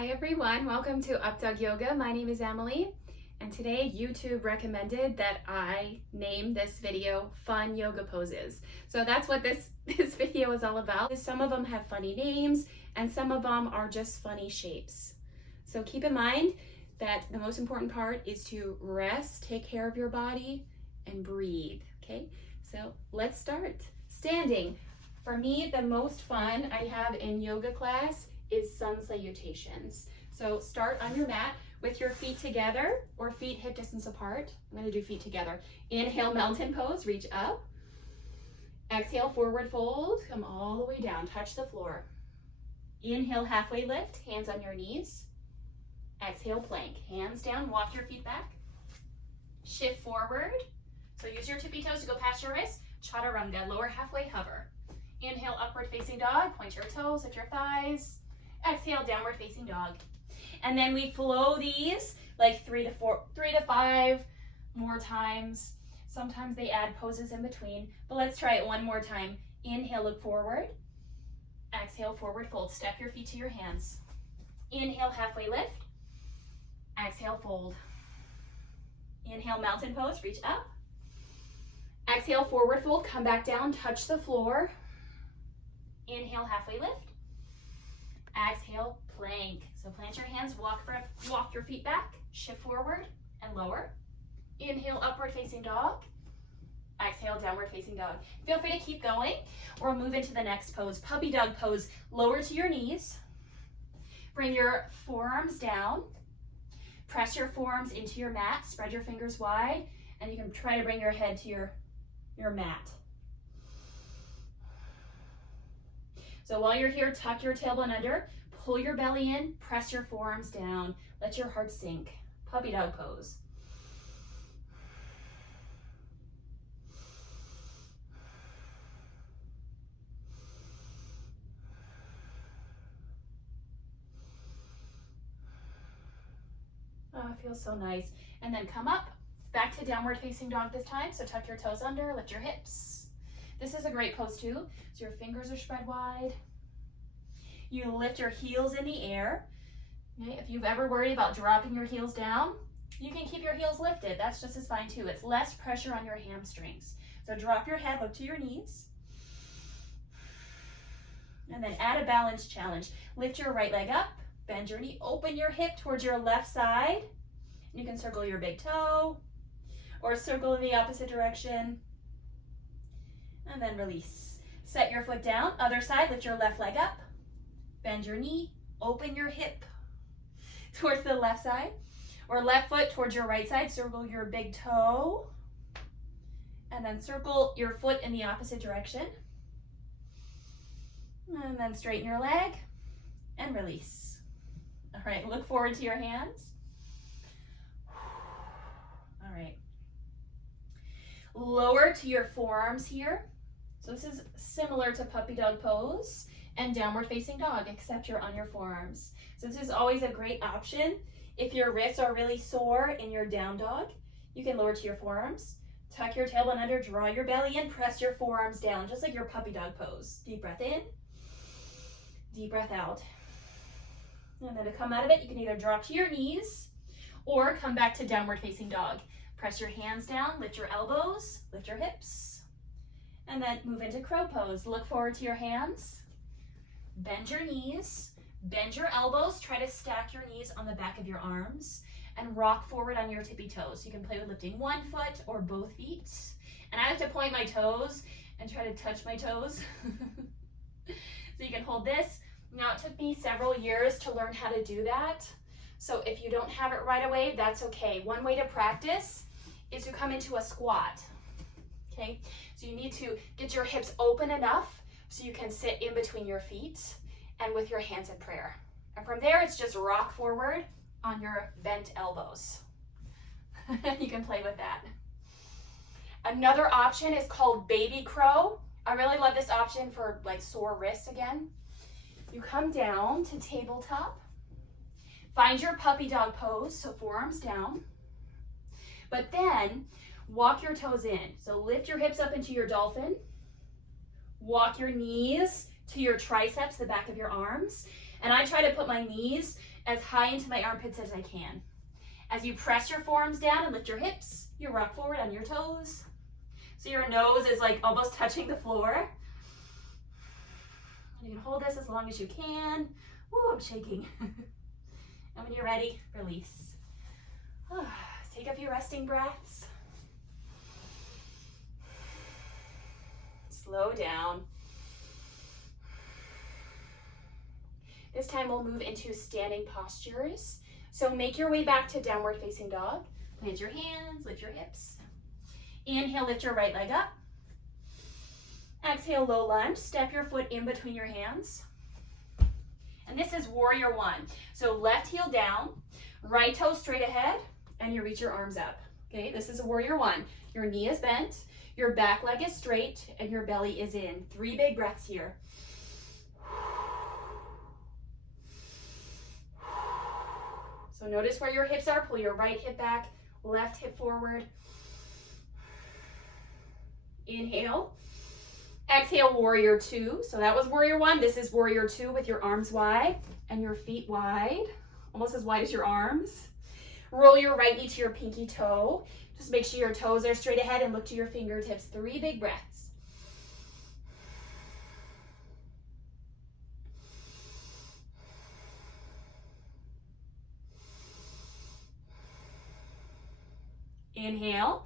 Hi everyone, welcome to Updawg-Yoga. My name is Emily, and today YouTube recommended that I name this video Fun Yoga Poses. So that's what this video is all about. Some of them have funny names and some of them are just funny shapes. So keep in mind that the most important part is to rest, take care of your body, and breathe, okay? So let's start. Standing. For me, the most fun I have in yoga class is sun salutations. So start on your mat with your feet together or feet hip distance apart. I'm gonna do feet together. Inhale, mountain pose, reach up. Exhale, forward fold, come all the way down, touch the floor. Inhale, halfway lift, hands on your knees. Exhale, plank, hands down, walk your feet back. Shift forward. So use your tippy toes to go past your wrists. Chaturanga, lower halfway hover. Inhale, upward facing dog, point your toes, lift your thighs. Exhale, downward facing dog. And then we flow these like 3 to 5 more times. Sometimes they add poses in between, but let's try it one more time. Inhale, look forward. Exhale, forward fold. Step your feet to your hands. Inhale, halfway lift. Exhale, fold. Inhale, mountain pose, reach up. Exhale, forward fold, come back down, touch the floor. Inhale, halfway lift. Exhale, plank. So plant your hands, walk your feet back, shift forward and lower. Inhale, upward facing dog. Exhale, downward facing dog. Feel free to keep going or move into the next pose. Puppy dog pose, lower to your knees. Bring your forearms down. Press your forearms into your mat, spread your fingers wide, and you can try to bring your head to your mat. So while you're here, tuck your tailbone under, pull your belly in, press your forearms down, let your heart sink. Puppy dog pose. Oh, it feels so nice. And then come up, back to downward facing dog this time. So tuck your toes under, lift your hips. This is a great pose too. So your fingers are spread wide. You lift your heels in the air. Okay? If you've ever worried about dropping your heels down, you can keep your heels lifted. That's just as fine too. It's less pressure on your hamstrings. So drop your head, look to your knees. And then add a balance challenge. Lift your right leg up, bend your knee, open your hip towards your left side. You can circle your big toe or circle in the opposite direction. And then release. Set your foot down, other side, lift your left leg up, bend your knee, open your hip towards the left side, or left foot towards your right side, circle your big toe, and then circle your foot in the opposite direction. And then straighten your leg and release. All right, look forward to your hands. All right. Lower to your forearms here. So this is similar to puppy dog pose and downward facing dog, except you're on your forearms. So this is always a great option. If your wrists are really sore in your down dog, you can lower to your forearms, tuck your tailbone under, draw your belly in, press your forearms down, just like your puppy dog pose. Deep breath in, deep breath out. And then to come out of it, you can either drop to your knees or come back to downward facing dog. Press your hands down, lift your elbows, lift your hips, and then move into crow pose. Look forward to your hands, bend your knees, bend your elbows, try to stack your knees on the back of your arms, and rock forward on your tippy toes. You can play with lifting one foot or both feet. And I like to point my toes and try to touch my toes. So you can hold this. Now, it took me several years to learn how to do that. So if you don't have it right away, that's okay. One way to practice is to come into a squat, okay? So you need to get your hips open enough so you can sit in between your feet and with your hands in prayer. And from there, it's just rock forward on your bent elbows. You can play with that. Another option is called baby crow. I really love this option for like sore wrists again. You come down to tabletop. Find your puppy dog pose, so forearms down. But then walk your toes in. So lift your hips up into your dolphin. Walk your knees to your triceps, the back of your arms. And I try to put my knees as high into my armpits as I can. As you press your forearms down and lift your hips, you rock forward on your toes. So your nose is like almost touching the floor. You can hold this as long as you can. Ooh, I'm shaking. And when you're ready, release. Take a few resting breaths. Slow down. This time we'll move into standing postures. So make your way back to downward facing dog. Plant your hands, lift your hips. Inhale, lift your right leg up. Exhale, low lunge. Step your foot in between your hands. And this is warrior one. So left heel down, right toe straight ahead, and you reach your arms up. Okay, this is a warrior one. Your knee is bent, your back leg is straight, and your belly is in. 3 big breaths here. So notice where your hips are. Pull your right hip back, left hip forward. Inhale. Exhale, warrior two. So that was warrior one. This is warrior two with your arms wide and your feet wide, almost as wide as your arms. Roll your right knee to your pinky toe. Just make sure your toes are straight ahead and look to your fingertips. 3 big breaths. Inhale.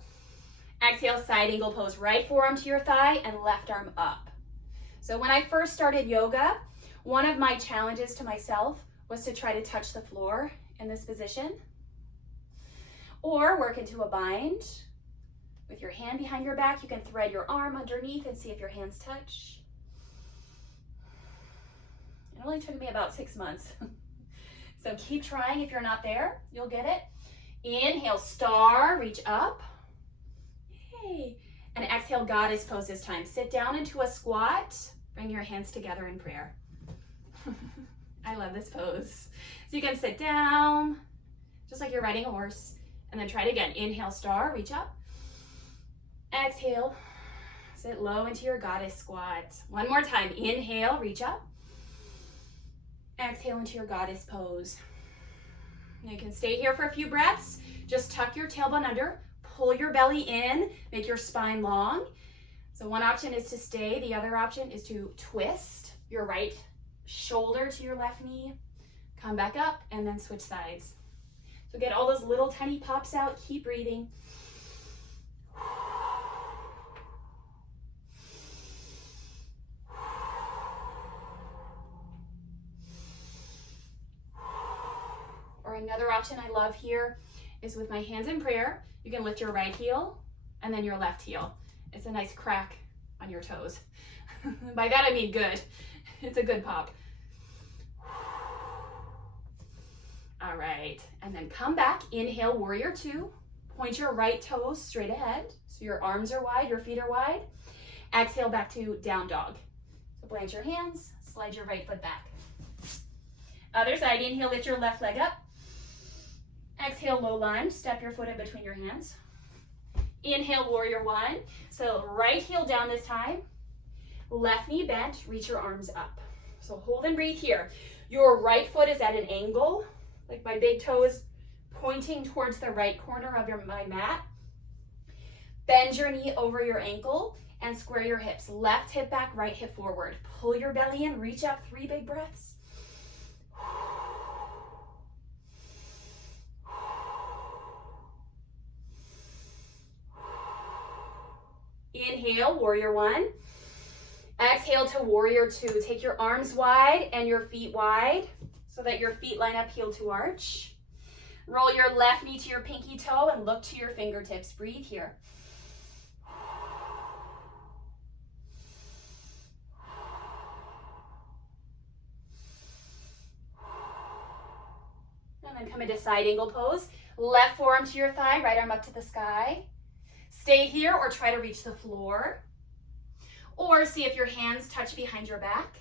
Exhale, side angle pose. Right forearm to your thigh and left arm up. So when I first started yoga, one of my challenges to myself was to try to touch the floor in this position, or work into a bind. With your hand behind your back, you can thread your arm underneath and see if your hands touch. It only took me about 6 months. So keep trying. If you're not there, you'll get it. Inhale, star, reach up. Yay. And exhale, goddess pose this time. Sit down into a squat. Bring your hands together in prayer. I love this pose. So you can sit down, just like you're riding a horse, and then try it again. Inhale, star, reach up. Exhale, sit low into your goddess squat. One more time. Inhale, reach up. Exhale into your goddess pose. You can stay here for a few breaths. Just tuck your tailbone under, pull your belly in, make your spine long. So one option is to stay. The other option is to twist your right shoulder to your left knee, come back up, and then switch sides. So get all those little tiny pops out. Keep breathing. Or another option I love here is with my hands in prayer. You can lift your right heel and then your left heel. It's a nice crack on your toes. By that I mean good. It's a good pop. All right, and then come back. Inhale, warrior two. Point your right toes straight ahead. So your arms are wide, your feet are wide. Exhale back to down dog. So plant your hands, slide your right foot back. Other side, inhale, lift your left leg up. Exhale, low lunge, step your foot in between your hands. Inhale, warrior one. So right heel down this time. Left knee bent, reach your arms up. So hold and breathe here. Your right foot is at an angle, like my big toe is pointing towards the right corner of my mat. Bend your knee over your ankle and square your hips. Left hip back, right hip forward. Pull your belly in, reach up, 3 big breaths. Inhale, warrior one. Exhale to warrior two. Take your arms wide and your feet wide so that your feet line up heel to arch. Roll your left knee to your pinky toe and look to your fingertips. Breathe here. And then come into side angle pose. Left forearm to your thigh, right arm up to the sky. Stay here or try to reach the floor. Or see if your hands touch behind your back.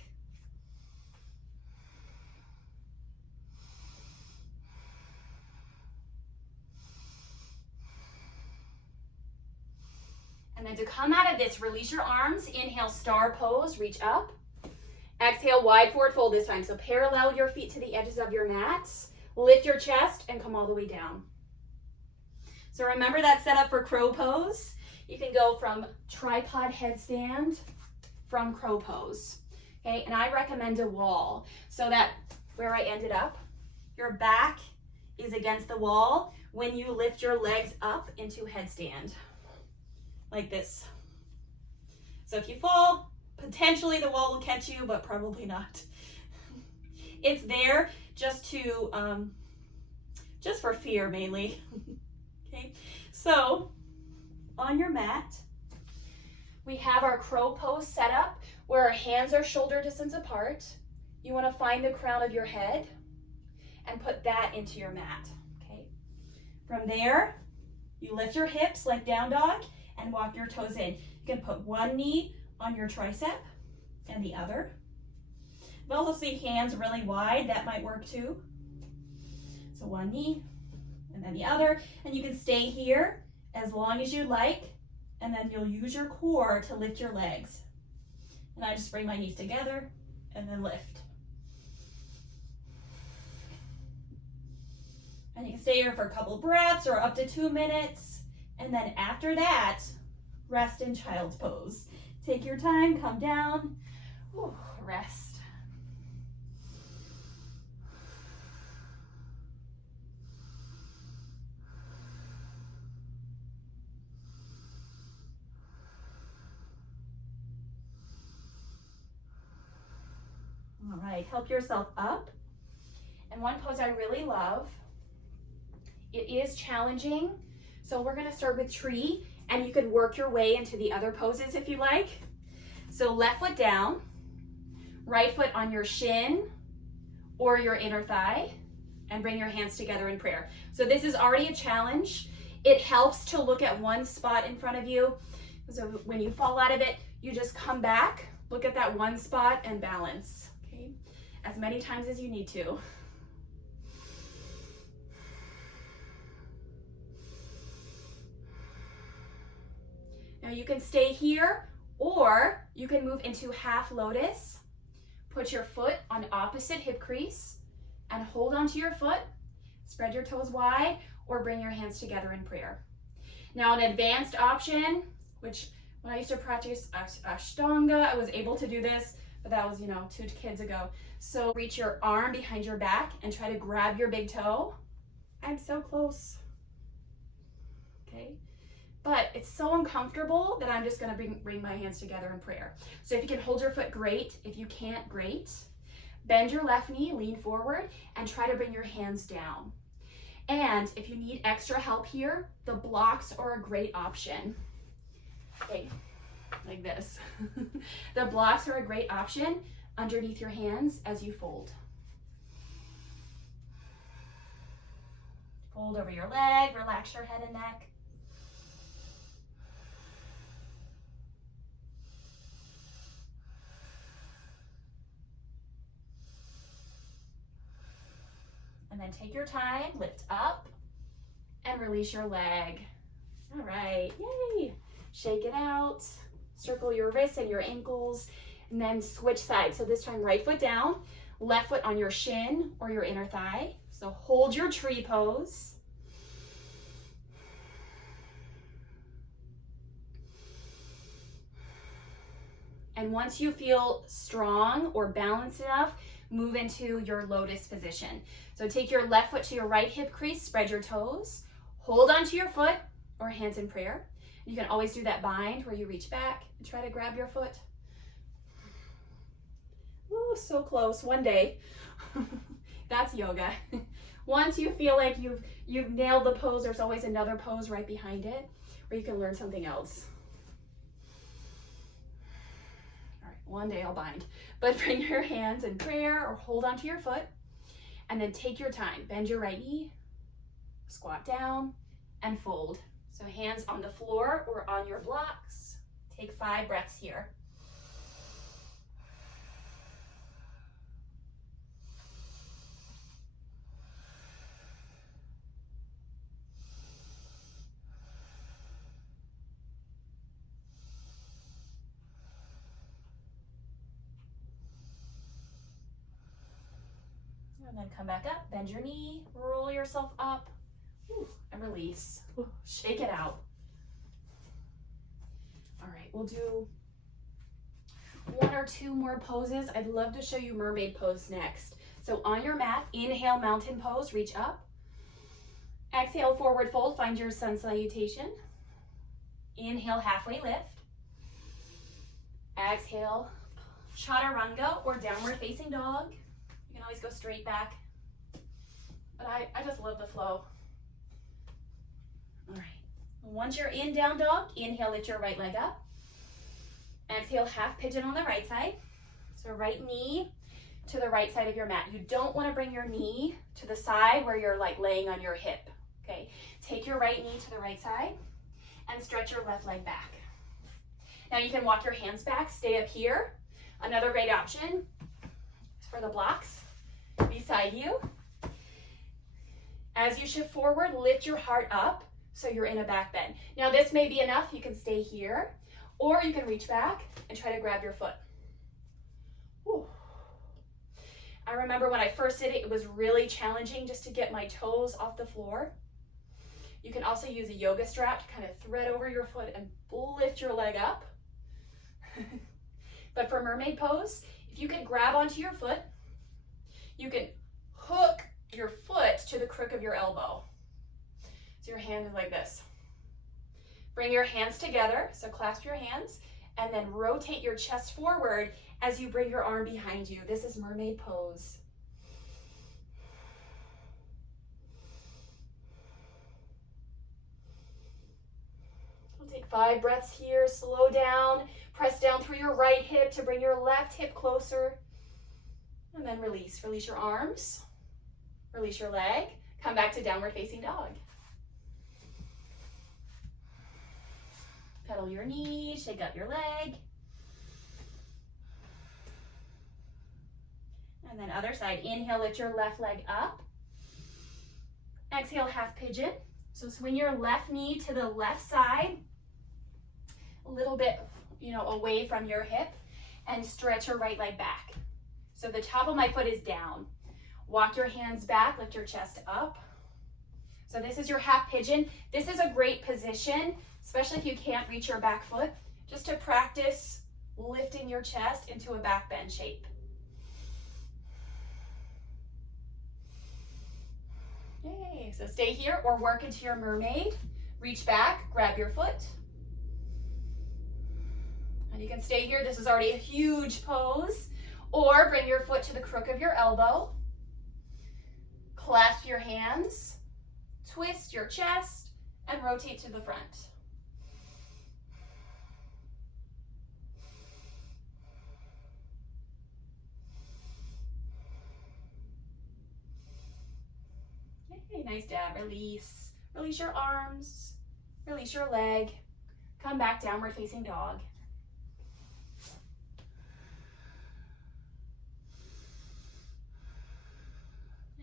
And then to come out of this, release your arms. Inhale, star pose, reach up. Exhale, wide forward fold this time. So parallel your feet to the edges of your mat. Lift your chest and come all the way down. So remember that setup for crow pose. You can go from tripod headstand from crow pose. Okay, and I recommend a wall so that where I ended up, your back is against the wall when you lift your legs up into headstand, like this. So if you fall, potentially the wall will catch you, but probably not. It's there just to, just for fear mainly. Okay, so on your mat, we have our crow pose set up where our hands are shoulder distance apart. You want to find the crown of your head and put that into your mat. Okay. From there, you lift your hips like down dog and walk your toes in. You can put one knee on your tricep and the other. But also see hands really wide, that might work too. So one knee and then the other, and you can stay here as long as you like, and then you'll use your core to lift your legs. And I just bring my knees together and then lift. And you can stay here for a couple breaths or up to 2 minutes. And then after that, rest in child's pose. Take your time, come down, rest. All right, help yourself up. And one pose I really love, it is challenging. So we're gonna start with tree, and you can work your way into the other poses if you like. So left foot down, right foot on your shin or your inner thigh, and bring your hands together in prayer. So this is already a challenge. It helps to look at one spot in front of you. So when you fall out of it, you just come back, look at that one spot and balance, okay? As many times as you need to. Now you can stay here, or you can move into half lotus. Put your foot on opposite hip crease and hold onto your foot. Spread your toes wide or bring your hands together in prayer. Now an advanced option, which when I used to practice Ashtanga, I was able to do this, but that was, 2 kids ago. So reach your arm behind your back and try to grab your big toe. I'm so close. Okay. But it's so uncomfortable that I'm just gonna bring my hands together in prayer. So if you can hold your foot, great. If you can't, great. Bend your left knee, lean forward, and try to bring your hands down. And if you need extra help here, the blocks are a great option. Okay, like this. The blocks are a great option underneath your hands as you fold. Fold over your leg, relax your head and neck. And then take your time, lift up, and release your leg. All right, yay. Shake it out. Circle your wrists and your ankles, and then switch sides. So this time, right foot down, left foot on your shin or your inner thigh. So hold your tree pose. And once you feel strong or balanced enough, move into your lotus position. So take your left foot to your right hip crease, spread your toes, hold onto your foot or hands in prayer. You can always do that bind where you reach back and try to grab your foot. Ooh, so close, one day. That's yoga. Once you feel like you've nailed the pose, there's always another pose right behind it where you can learn something else. All right, one day I'll bind. But bring your hands in prayer or hold onto your foot, and then take your time. Bend your right knee, squat down, and fold. So hands on the floor or on your blocks. Take 5 breaths here. And then come back up, bend your knee, roll yourself up, and release. Shake it out. All right, we'll do 1 or 2 more poses. I'd love to show you mermaid pose next. So on your mat, inhale, mountain pose, reach up. Exhale, forward fold, find your sun salutation. Inhale, halfway lift. Exhale, chaturanga or downward facing dog. You can always go straight back, but I just love the flow. All right, once you're in down dog, inhale, lift your right leg up. Exhale, half pigeon on the right side. So right knee to the right side of your mat. You don't want to bring your knee to the side where you're like laying on your hip, okay? Take your right knee to the right side and stretch your left leg back. Now you can walk your hands back, stay up here. Another great option is for the blocks beside you. As you shift forward, lift your heart up so you're in a back bend. Now this may be enough, you can stay here, or you can reach back and try to grab your foot. Whew. I remember when I first did it, it was really challenging just to get my toes off the floor. You can also use a yoga strap to kind of thread over your foot and lift your leg up. But for mermaid pose, if you can grab onto your foot, you can hook your foot to the crook of your elbow. So your hand is like this. Bring your hands together, so clasp your hands, and then rotate your chest forward as you bring your arm behind you. This is mermaid pose. We'll take 5 breaths here, slow down, press down through your right hip to bring your left hip closer, and then release. Release your arms, release your leg, come back to downward facing dog. Pedal your knee, shake up your leg. And then other side, inhale, lift your left leg up. Exhale, half pigeon. So swing your left knee to the left side, a little bit, away from your hip, and stretch your right leg back. So the top of my foot is down. Walk your hands back, lift your chest up. So this is your half pigeon. This is a great position, especially if you can't reach your back foot, just to practice lifting your chest into a back bend shape. Yay, so stay here or work into your mermaid. Reach back, grab your foot. And you can stay here, this is already a huge pose. Or bring your foot to the crook of your elbow. Clasp your hands, twist your chest, and rotate to the front. Yay, nice dab. Release. Release your arms, release your leg. Come back, downward facing dog.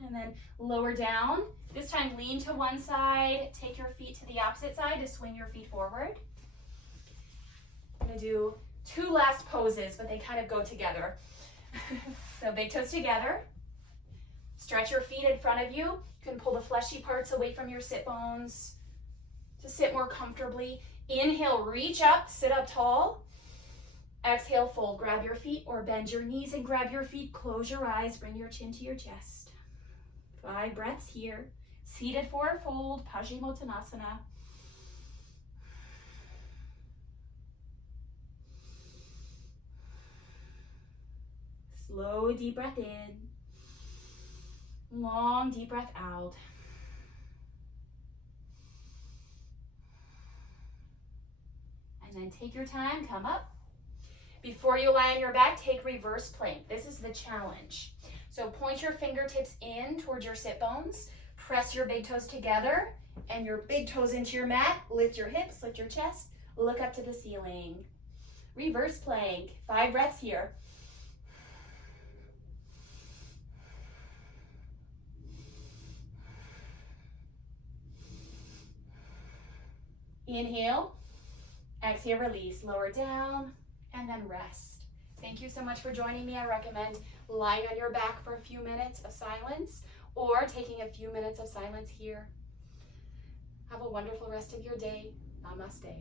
And then lower down. This time lean to one side, take your feet to the opposite side to swing your feet forward. I'm gonna do 2 last poses, but they kind of go together. So big toes together. Stretch your feet in front of you. You can pull the fleshy parts away from your sit bones to sit more comfortably. Inhale, reach up, sit up tall. Exhale, fold, grab your feet or bend your knees and grab your feet. Close your eyes, bring your chin to your chest. 5 breaths here. Seated forward fold, Paschimottanasana. Slow, deep breath in. Long, deep breath out. And then take your time, come up. Before you lie on your back, take reverse plank. This is the challenge. So point your fingertips in towards your sit bones, press your big toes together and your big toes into your mat, lift your hips, lift your chest, look up to the ceiling. Reverse plank, 5 breaths here. Inhale, exhale, release, lower down, and then rest. Thank you so much for joining me. I recommend lying on your back for a few minutes of silence or taking a few minutes of silence here. Have a wonderful rest of your day. Namaste.